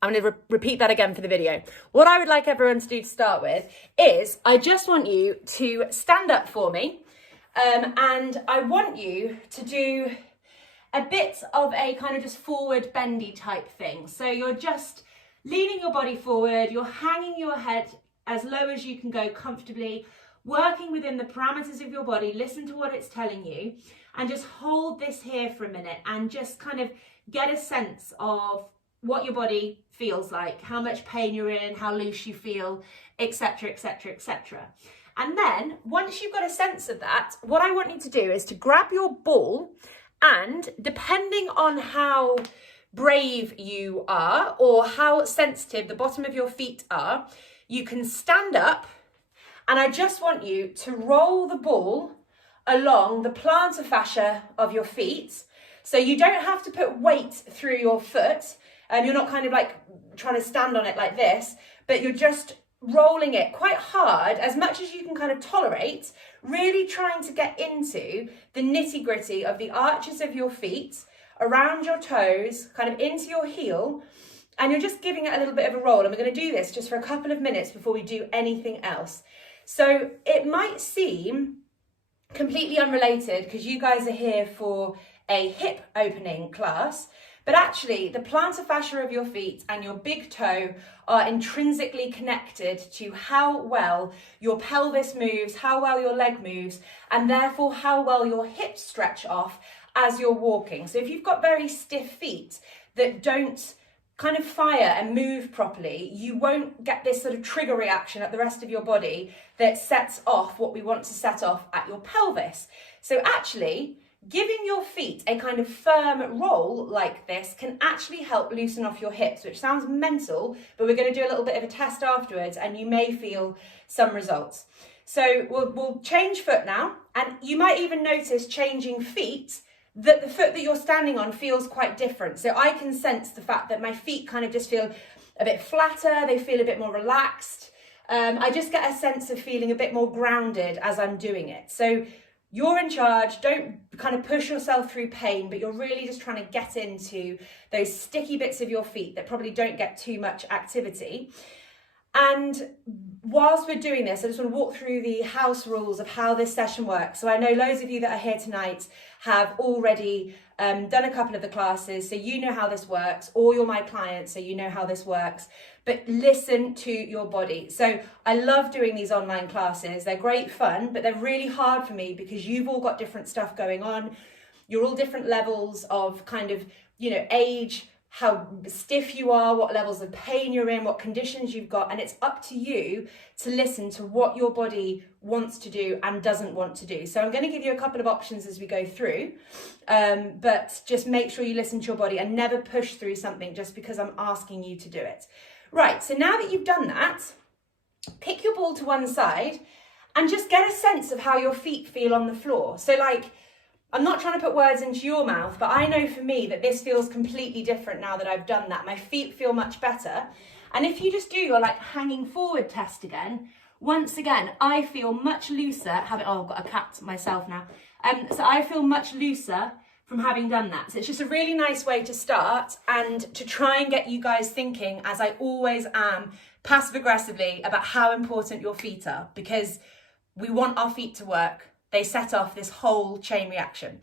I'm going to repeat that again for the video. What I would like everyone to do to start with is I just want you to stand up for me, and I want you to do a bit of a kind of just forward bendy type thing. So you're just leaning your body forward, you're hanging your head as low as you can go comfortably, working within the parameters of your body, listen to what it's telling you, and just hold this here for a minute and just kind of get a sense of what your body feels like, how much pain you're in, how loose you feel, etc, etc, etc. And then once you've got a sense of that, what I want you to do is to grab your ball, and depending on how brave you are or how sensitive the bottom of your feet are, you can stand up, and I just want you to roll the ball along the plantar fascia of your feet. So you don't have to put weight through your foot. You're not kind of like trying to stand on it like this, but you're just rolling it quite hard, as much as you can kind of tolerate, really trying to get into the nitty gritty of the arches of your feet, around your toes, kind of into your heel, and you're just giving it a little bit of a roll. And we're going to do this just for a couple of minutes before we do anything else. So it might seem completely unrelated because you guys are here for a hip opening class, but actually the plantar fascia of your feet and your big toe are intrinsically connected to how well your pelvis moves, how well your leg moves, and therefore how well your hips stretch off as you're walking. So if you've got very stiff feet that don't kind of fire and move properly, you won't get this sort of trigger reaction at the rest of your body that sets off what we want to set off at your pelvis. So actually, giving your feet a kind of firm roll like this can actually help loosen off your hips, which sounds mental, but we're going to do a little bit of a test afterwards and you may feel some results. So we'll change foot now, and you might even notice changing feet that the foot that you're standing on feels quite different. So I can sense the fact that my feet kind of just feel a bit flatter, they feel a bit more relaxed. I just get a sense of feeling a bit more grounded as I'm doing it. So you're in charge, don't kind of push yourself through pain, but you're really just trying to get into those sticky bits of your feet that probably don't get too much activity. And whilst we're doing this, I just want to walk through the house rules of how this session works. So I know loads of you that are here tonight have already done a couple of the classes, so you know how this works, or you're my client, so you know how this works. But listen to your body. So I love doing these online classes. They're great fun, but they're really hard for me because you've all got different stuff going on. You're all different levels of kind of, age, how stiff you are, what levels of pain you're in, what conditions you've got, and it's up to you to listen to what your body wants to do and doesn't want to do. So I'm going to give you a couple of options as we go through, but just make sure you listen to your body and never push through something just because I'm asking you to do it. Right, so now that you've done that, pick your ball to one side and just get a sense of how your feet feel on the floor. So I'm not trying to put words into your mouth, but I know for me that this feels completely different now that I've done that. My feet feel much better. And if you just do your hanging forward test again, once again, I feel much looser. I've got a cat myself now. So I feel much looser from having done that. So it's just a really nice way to start and to try and get you guys thinking, as I always am, passive aggressively about how important your feet are, because we want our feet to work. They set off this whole chain reaction.